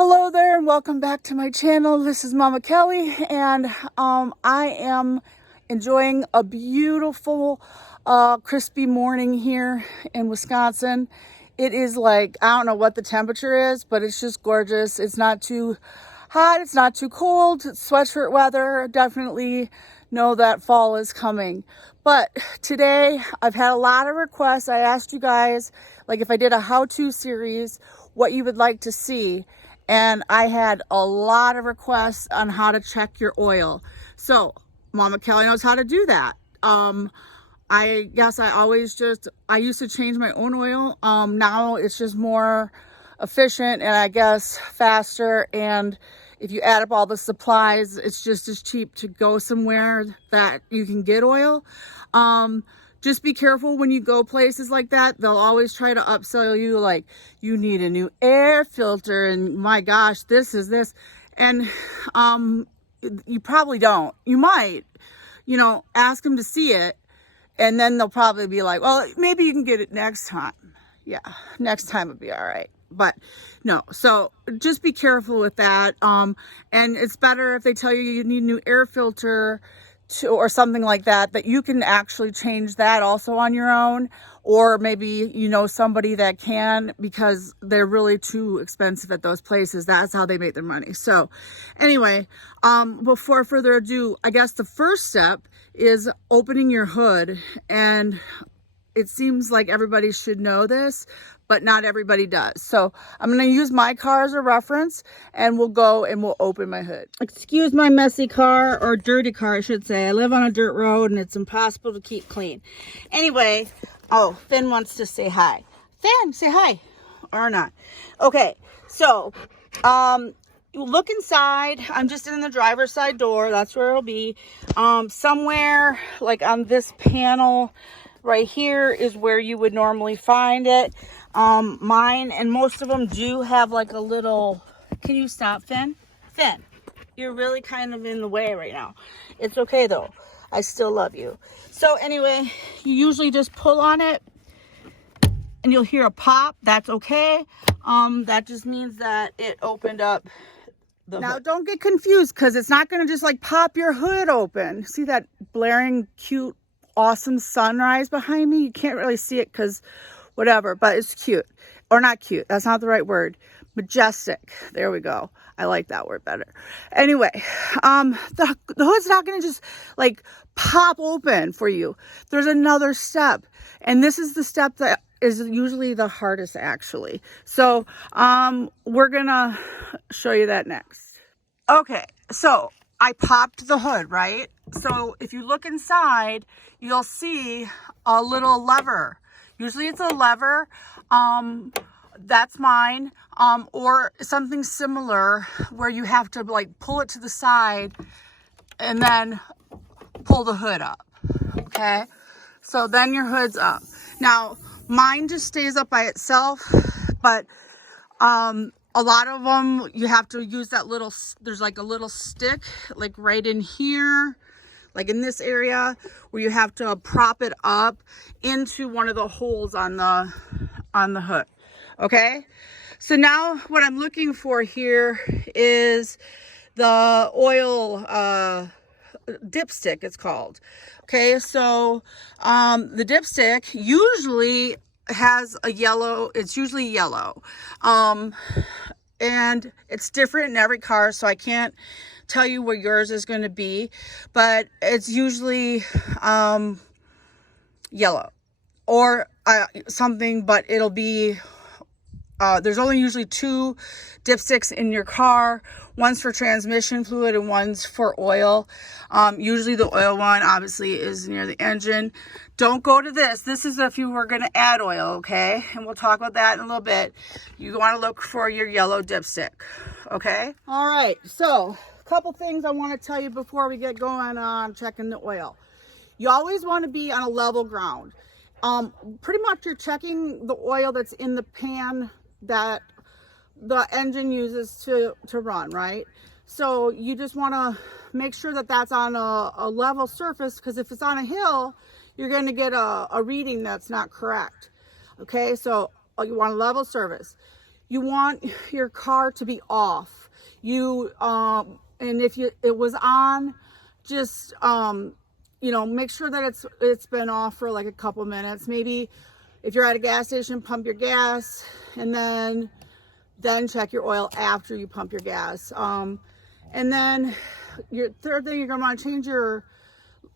Hello there and welcome back to my channel. This is Mama Kelly and I am enjoying a beautiful crispy morning here in Wisconsin. It is like, I don't know what the temperature is, but it's just gorgeous. It's not too hot, it's not too cold. It's sweatshirt weather. Definitely know that fall is coming. But today I've had a lot of requests. I asked you guys, like if I did a how-to series, what you would like to see. And I had a lot of requests on how to check your oil. So Mama Kelly knows how to do that. I guess I used to change my own oil. Now it's just more efficient and I guess faster. And if you add up all the supplies, it's just as cheap to go somewhere that you can get oil. Just be careful when you go places like that. They'll always try to upsell you like you need a new air filter and my gosh, this is this. And you probably don't. You might, ask them to see it and then they'll probably be like, well, maybe you can get it next time. Yeah, next time it'll be all right. But no, so just be careful with that. And it's better if they tell you you need a new air filter or something like that, that you can actually change that also on your own, or maybe somebody that can, because they're really too expensive at those places. That's how they make their money. So anyway, before further ado, I guess the first step is opening your hood. And it seems like everybody should know this, but not everybody does. So I'm going to use my car as a reference and we'll go and we'll open my hood. Excuse my messy car, or dirty car, I should say. I live on a dirt road and it's impossible to keep clean. Anyway, oh, Finn wants to say hi. Finn, say hi. Or not. Okay, so you look inside. I'm just in the driver's side door. That's where it'll be. Somewhere like on this panel right here is where you would normally find it. Mine and most of them do have like a little, can you stop, Finn? Finn, you're really kind of in the way right now. It's okay though. I still love you. So anyway, you usually just pull on it and you'll hear a pop. That's okay. That just means that it opened up the hood. Now don't get confused, because it's not going to just like pop your hood open. See that blaring cute awesome sunrise behind me? You can't really see it because whatever, but it's cute. Or not cute, that's not the right word. Majestic. There we go. I like that word better. Anyway, the hood's not going to just like pop open for you. There's another step, and this is the step that is usually the hardest actually. So we're gonna show you that next. Okay, so I popped the hood, right? So if you look inside, you'll see a little lever. Usually it's a lever. That's mine. Or something similar where you have to like pull it to the side and then pull the hood up. Okay. So then your hood's up. Now mine just stays up by itself, but a lot of them you have to use that little, there's like a little stick like right in here, like in this area, where you have to prop it up into one of the holes on the hood. Okay, so now what I'm looking for here is the oil dipstick, it's called. Okay, so the dipstick usually has a yellow, it's usually yellow, and it's different in every car, so I can't tell you where yours is going to be, but it's usually yellow or something, but it'll be there's only usually two dipsticks in your car. One's for transmission fluid and one's for oil. Usually the oil one obviously is near the engine. Don't go to this. This is if you were going to add oil, okay? And we'll talk about that in a little bit. You want to look for your yellow dipstick, okay? All right, so a couple things I want to tell you before we get going on checking the oil. You always want to be on a level ground. Pretty much you're checking the oil that's in the pan that the engine uses to run, right? So you just want to make sure that that's on a level surface, because if it's on a hill, you're going to get a reading that's not correct. Okay, so you want a level surface. you want your car to be off. And if it was on, just you know, make sure that it's been off for like a couple minutes. Maybe if you're at a gas station, pump your gas, and then check your oil after you pump your gas. And then your third thing, you're gonna want to change your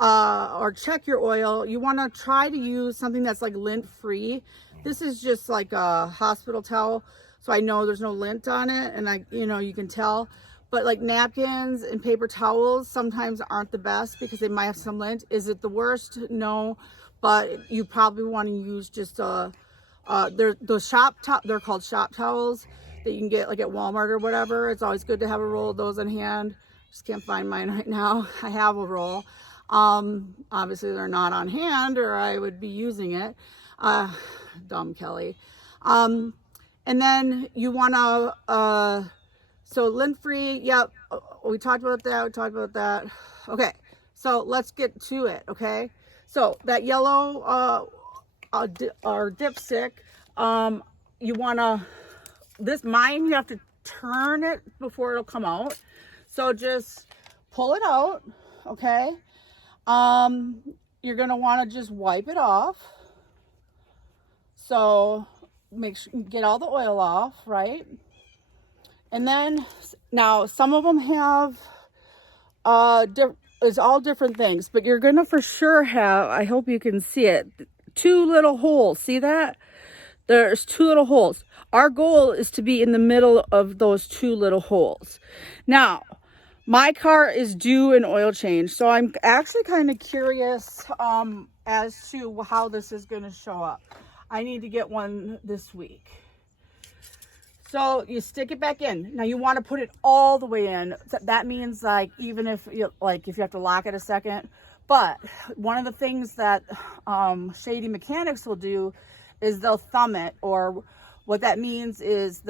or check your oil. You want to try to use something that's like lint free. This is just like a hospital towel, so I know there's no lint on it, and you know, you can tell. But like napkins and paper towels sometimes aren't the best because they might have some lint. Is it the worst? No, but you probably want to use just they're called shop towels that you can get like at Walmart or whatever. It's always good to have a roll of those on hand. Just can't find mine right now. I have a roll. Obviously they're not on hand, or I would be using it. Dumb Kelly. And then you want to so lint free. Yep, we talked about that. Okay, so let's get to it. Okay, so that yellow or dipstick, you want to, mine, you have to turn it before it'll come out. So just pull it out. Okay, you're gonna want to just wipe it off. So make sure you get all the oil off, right? And then now some of them have it's all different things, but you're gonna for sure have, I hope you can see it, 2 little holes. See that? There's 2 little holes. Our goal is to be in the middle of those 2 little holes. Now, my car is due an oil change, so I'm actually kind of curious as to how this is going to show up. I need to get one this week. So you stick it back in. Now you want to put it all the way in. So that means like even if you have to lock it a second. But one of the things that shady mechanics will do is they'll thumb it, or what that means is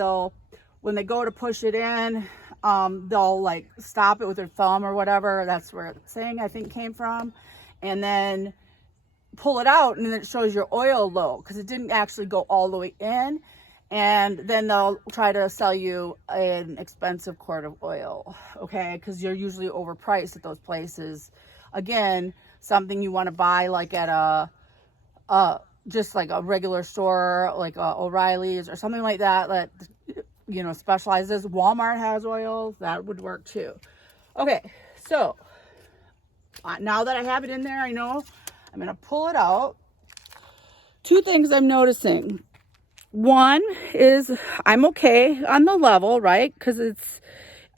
when they go to push it in, they'll like stop it with their thumb or whatever. That's where the saying I think came from. And then pull it out, and then it shows your oil low because it didn't actually go all the way in. And then they'll try to sell you an expensive quart of oil, okay? Because you're usually overpriced at those places. Again, something you want to buy like at just like a regular store, like O'Reilly's or something like that, that, you know, specializes. Walmart has oils. That would work too. Okay, so now that I have it in there, I know I'm going to pull it out. 2 things I'm noticing. One is I'm okay on the level, right? Because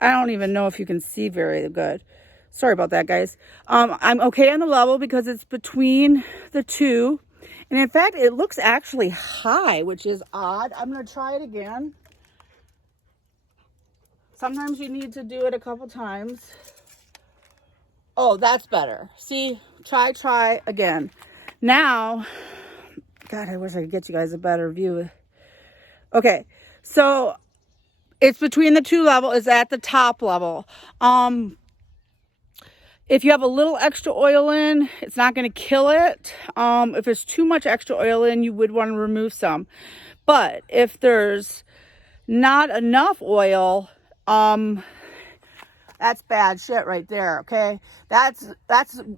I don't even know if you can see very good. Sorry about that, guys. I'm okay on the level because it's between the 2. And in fact, it looks actually high, which is odd. I'm going to try it again. Sometimes you need to do it a couple times. Oh, that's better. See, try again. Now, God, I wish I could get you guys a better view. Okay, so it's between the 2 level. It's at the top level. If you have a little extra oil in, it's not going to kill it. If there's too much extra oil in, you would want to remove some. But if there's not enough oil, that's bad shit right there, okay? That's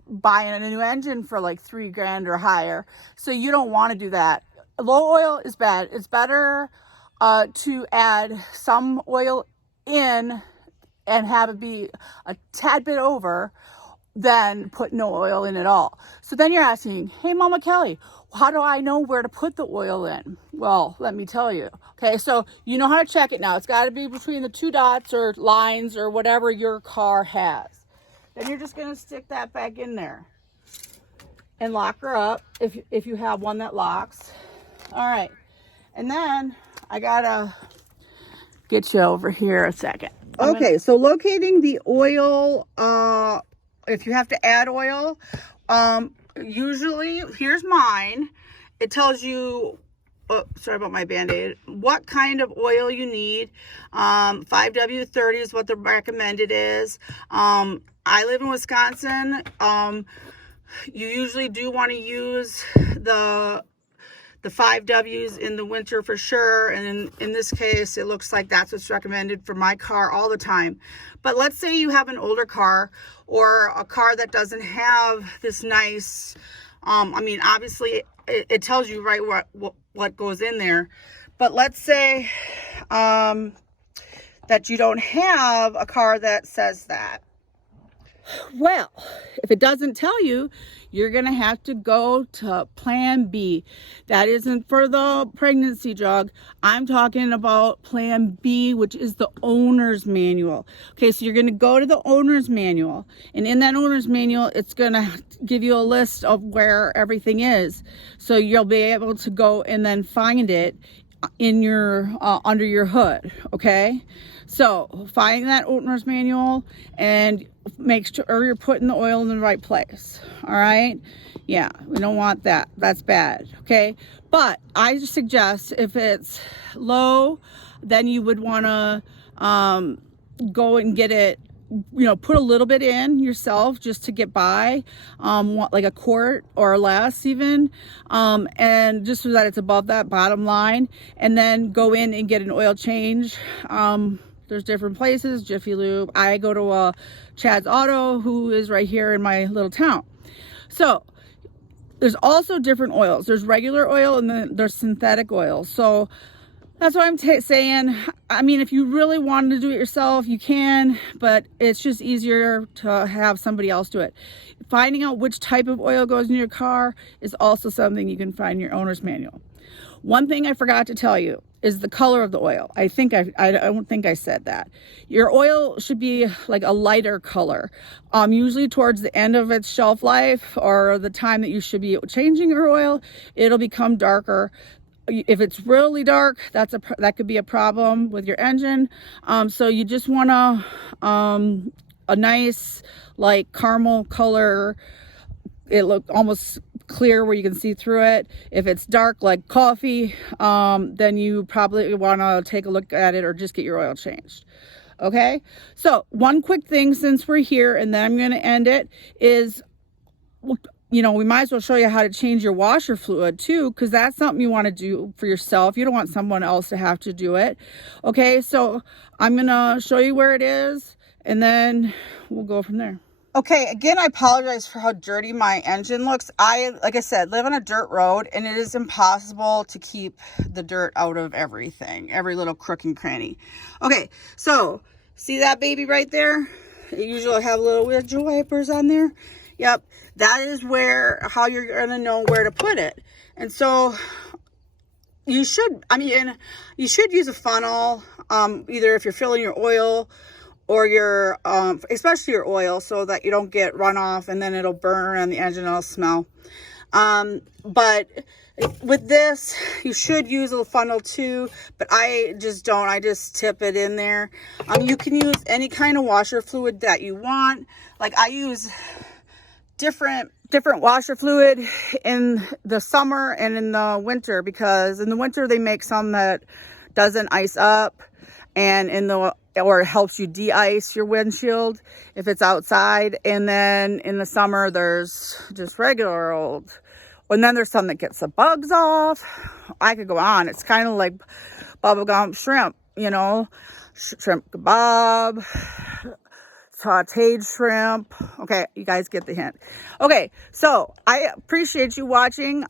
buying a new engine for like $3,000 or higher. So you don't want to do that. Low oil is bad. It's better to add some oil in and have it be a tad bit over than put no oil in at all. So then you're asking, hey, Mama Kelly, how do I know where to put the oil in? Well, let me tell you. Okay, so you know how to check it now. It's got to be between the 2 dots or lines or whatever your car has. Then you're just going to stick that back in there and lock her up if you have one that locks. All right, and then I gotta get you over here a second. Okay, so locating the oil, if you have to add oil, usually, here's mine. It tells you, oh, sorry about my Band-Aid, what kind of oil you need. 5W30 is what the recommended is. I live in Wisconsin. You usually do want to use the the 5 W's in the winter for sure. And in this case, it looks like that's what's recommended for my car all the time. But let's say you have an older car or a car that doesn't have this nice, I mean, obviously it tells you right what goes in there. But let's say that you don't have a car that says that. Well, if it doesn't tell you, you're going to have to go to Plan B. That isn't for the pregnancy jug. I'm talking about Plan B, which is the owner's manual. Okay, so you're going to go to the owner's manual. And in that owner's manual, it's going to give you a list of where everything is. So you'll be able to go and then find it in your under your hood. Okay, so find that owner's manual and make sure you're putting the oil in the right place. All right, yeah, we don't want that. That's bad. Okay, but I suggest if it's low, then you would want to go and get it, you know, put a little bit in yourself just to get by, like a quart or less even, and just so that it's above that bottom line, and then go in and get an oil change. There's different places, Jiffy Lube. I go to Chad's Auto, who is right here in my little town. So there's also different oils. There's regular oil and then there's synthetic oil. So that's what I'm saying. I mean, if you really wanted to do it yourself, you can, but it's just easier to have somebody else do it. Finding out which type of oil goes in your car is also something you can find in your owner's manual. One thing I forgot to tell you is the color of the oil. I don't think I said that. Your oil should be like a lighter color. Usually towards the end of its shelf life or the time that you should be changing your oil, it'll become darker. If it's really dark, that could be a problem with your engine. So you just want a nice like caramel color. It look almost clear where you can see through it. If it's dark like coffee, then you probably want to take a look at it or just get your oil changed. Okay, so one quick thing since we're here, and then I'm going to end it, is, you know, we might as well show you how to change your washer fluid too, because that's something you want to do for yourself. You don't want someone else to have to do it. Okay, so I'm going to show you where it is, and then we'll go from there. Okay, again, I apologize for how dirty my engine looks. Like I said, live on a dirt road, and it is impossible to keep the dirt out of everything, every little crook and cranny. Okay, so see that baby right there? You usually have little windshield wipers on there. Yep, that is how you're going to know where to put it. And so you should use a funnel, either if you're filling your oil or your, especially your oil, so that you don't get runoff and then it'll burn and the engine will smell. But with this, you should use a funnel too, but I just don't. I just tip it in there. You can use any kind of washer fluid that you want. Like I use different washer fluid in the summer and in the winter, because in the winter they make some that doesn't ice up, and or it helps you de-ice your windshield if it's outside. And then in the summer there's just regular old, and then there's some that gets the bugs off. I could go on. It's kind of like bubblegum shrimp, you know, shrimp kebab, sauteed shrimp. Okay, you guys get the hint. Okay, so I appreciate you watching.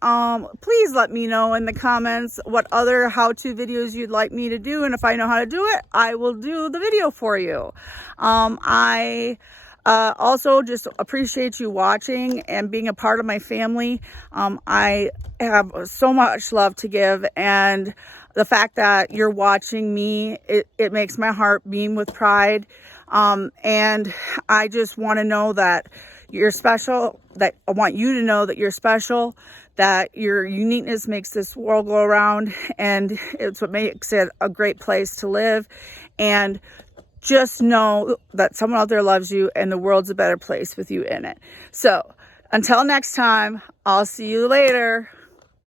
Please let me know in the comments what other how-to videos you'd like me to do, and if I know how to do it, I will do the video for you. I also just appreciate you watching and being a part of my family. I have so much love to give, and the fact that you're watching me, it makes my heart beam with pride. And I just want to know that you're special, that I want you to know that you're special, that your uniqueness makes this world go around, and it's what makes it a great place to live. And just know that someone out there loves you, and the world's a better place with you in it. So until next time, I'll see you later.